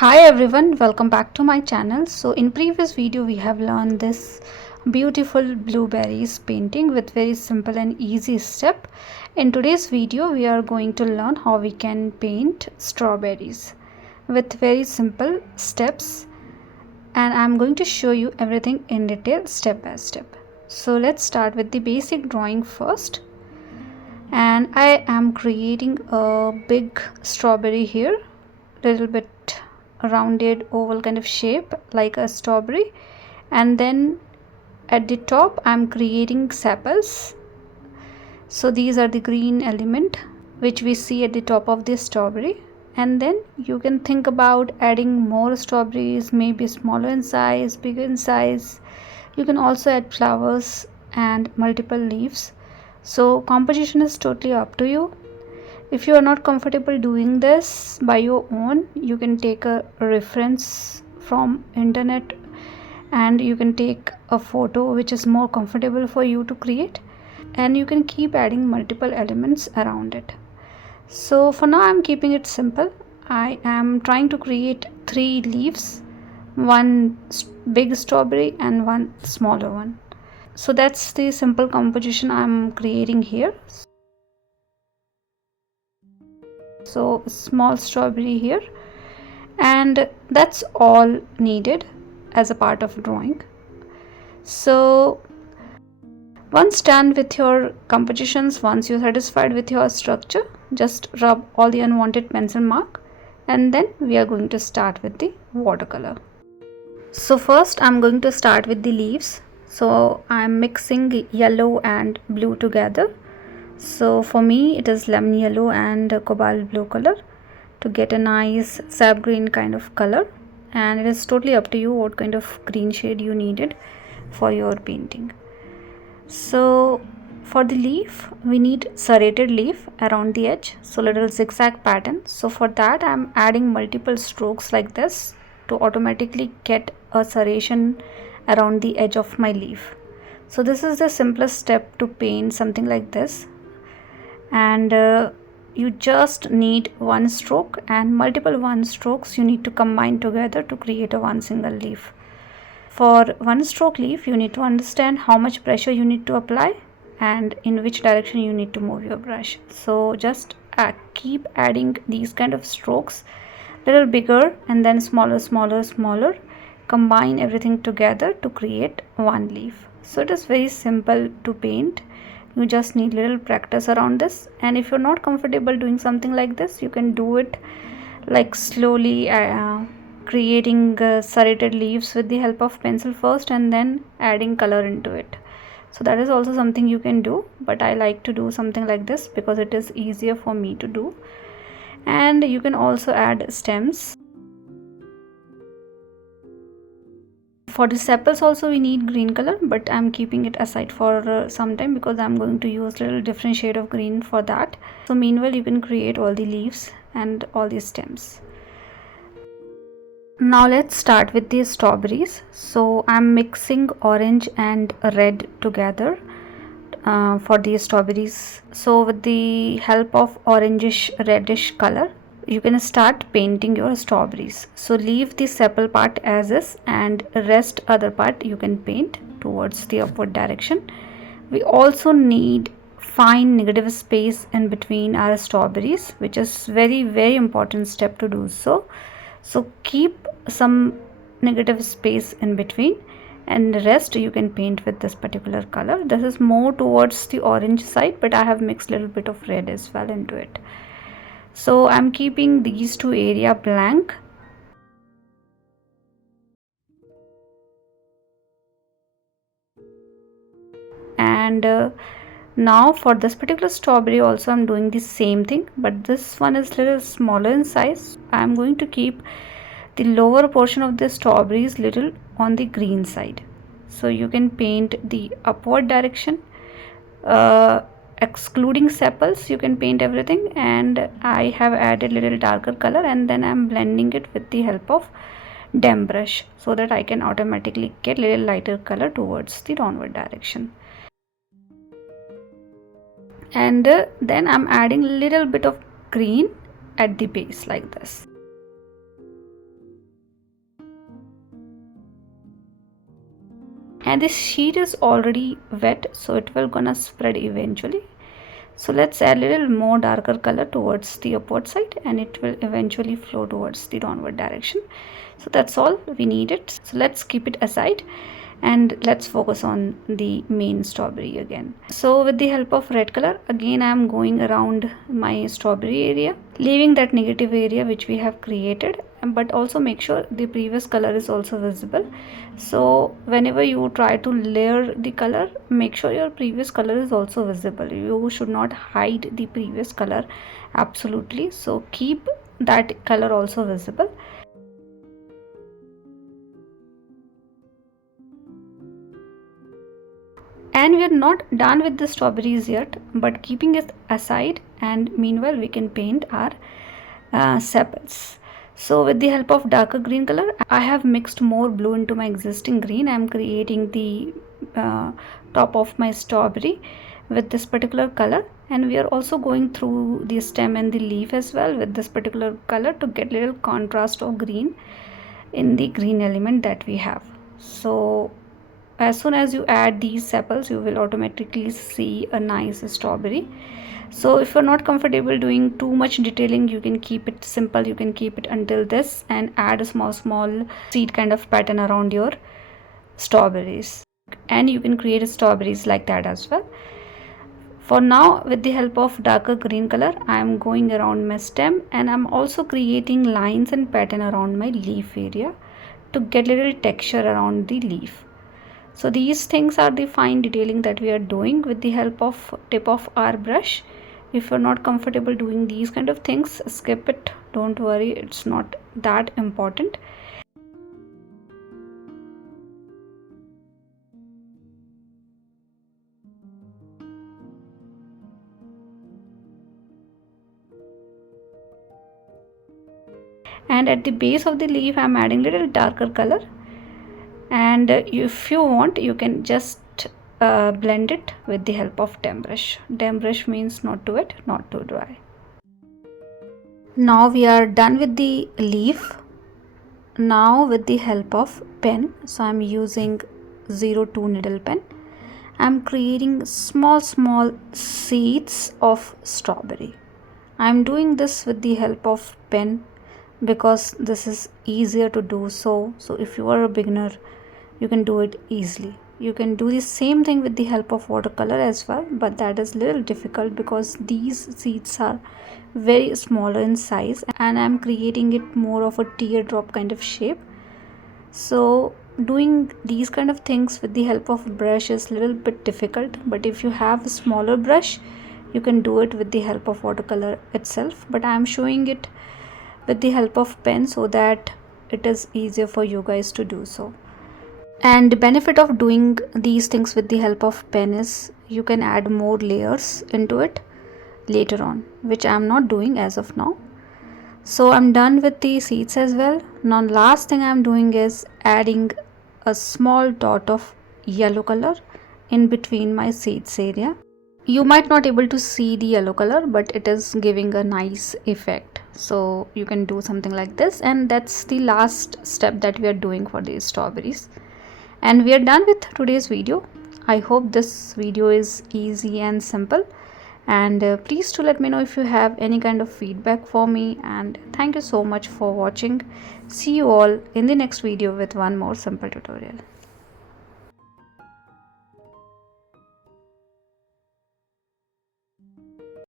Hi everyone, welcome back to my channel. So in previous video we have learned this beautiful blueberries painting with very simple and easy step. In today's video we are going to learn how we can paint strawberries with very simple steps, and I'm going to show you everything in detail step by step. So let's start with the basic drawing first, and I am creating a big strawberry here, little bit rounded oval kind of shape like a strawberry, and then at the top I'm creating sepals. So these are the green element which we see at the top of this strawberry, and then you can think about adding more strawberries, maybe smaller in size, bigger in size. You can also add flowers and multiple leaves, so composition is totally up to you. If you are not comfortable doing this by your own, you can take a reference from internet and you can take a photo which is more comfortable for you to create, and you can keep adding multiple elements around it. So for now I'm keeping it simple. I am trying to create 3 leaves, one big strawberry and one smaller one. So that's the simple composition I'm creating here. So small strawberry here, and that's all needed as a part of drawing. So once done with your compositions, once you're satisfied with your structure, just rub all the unwanted pencil mark, and then we are going to start with the watercolor. So first I'm going to start with the leaves. So I'm mixing yellow and blue together. So for me it is lemon yellow and cobalt blue color to get a nice sap green kind of color, and it is totally up to you what kind of green shade you needed for your painting. So for the leaf we need serrated leaf around the edge, so little zigzag pattern. So for that I am adding multiple strokes like this to automatically get a serration around the edge of my leaf. So this is the simplest step to paint something like this, and you just need one stroke, and multiple one strokes you need to combine together to create a one single leaf. For one stroke leaf you need to understand how much pressure you need to apply and in which direction you need to move your brush. So just keep adding these kind of strokes, little bigger and then smaller, combine everything together to create one leaf. So it is very simple to paint. You just need little practice around this, and if you're not comfortable doing something like this, you can do it like slowly, creating serrated leaves with the help of pencil first and then adding color into it. So that is also something you can do, but I like to do something like this because it is easier for me to do. And you can also add stems. For the sepals also we need green color, but I'm keeping it aside for some time because I'm going to use little different shade of green for that. So meanwhile you can create all the leaves and all the stems. Now let's start with the strawberries. So I'm mixing orange and red together for the strawberries. So with the help of orangish reddish color you can start painting your strawberries. So leave the sepal part as is, and rest other part you can paint towards the upward direction. We also need fine negative space in between our strawberries, which is very important step to do so. So keep some negative space in between, and the rest you can paint with this particular color. This is more towards the orange side, but I have mixed a little bit of red as well into it. So I'm keeping these two area blank. And now for this particular strawberry also I'm doing the same thing, but this one is little smaller in size. I'm going to keep the lower portion of the strawberries little on the green side. So you can paint the upward direction, excluding sepals you can paint everything, and I have added little darker color and then I'm blending it with the help of damp brush so that I can automatically get little lighter color towards the downward direction. And then I'm adding little bit of green at the base like this. and this sheet is already wet, so it will gonna spread eventually. So let's add a little more darker color towards the upward side, and it will eventually flow towards the downward direction. So that's all we needed. So let's keep it aside and let's focus on the main strawberry again. So with the help of red color, again I am going around my strawberry area, leaving that negative area which we have created, but also make sure the previous color is also visible. So whenever you try to layer the color, make sure your previous color is also visible. You should not hide the previous color absolutely, so keep that color also visible. And we are not done with the strawberries yet, but keeping it aside, and meanwhile we can paint our sepals. So with the help of darker green color, I have mixed more blue into my existing green. I am creating the top of my strawberry with this particular color, and we are also going through the stem and the leaf as well with this particular color to get little contrast of green in the green element that we have. So as soon as you add these sepals, you will automatically see a nice strawberry. So if you're not comfortable doing too much detailing, you can keep it simple. You can keep it until this and add a small seed kind of pattern around your strawberries, and you can create strawberries like that as well. For now, with the help of darker green color, I am going around my stem, and I'm also creating lines and pattern around my leaf area to get little texture around the leaf. So these things are the fine detailing that we are doing with the help of tip of our brush. If you're not comfortable doing these kind of things, skip it. Don't worry, it's not that important. And at the base of the leaf, I'm adding little darker color, and if you want, you can just blend it with the help of damp brush. Damp brush means not too wet, not too dry. Now we are done with the leaf. Now with the help of pen, so I'm using 02 needle pen, I'm creating small seeds of strawberry. I'm doing this with the help of pen because this is easier to do. So if you are a beginner, you can do it easily. You can do the same thing with the help of watercolor as well, but that is little difficult because these seeds are very smaller in size, and I'm creating it more of a teardrop kind of shape. So doing these kind of things with the help of brush is little bit difficult, but if you have a smaller brush, you can do it with the help of watercolor itself. But I'm showing it with the help of pen so that it is easier for you guys to do so. And the benefit of doing these things with the help of pen is you can add more layers into it later on, which I am not doing as of now. So I'm done with the seeds as well. Now last thing I'm doing is adding a small dot of yellow color in between my seeds area. You might not able to see the yellow color, but it is giving a nice effect. So you can do something like this, and that's the last step that we are doing for these strawberries. And we are done with today's video. I hope this video is easy and simple, and please do let me know if you have any kind of feedback for me. And thank you so much for watching. See you all in the next video with one more simple tutorial.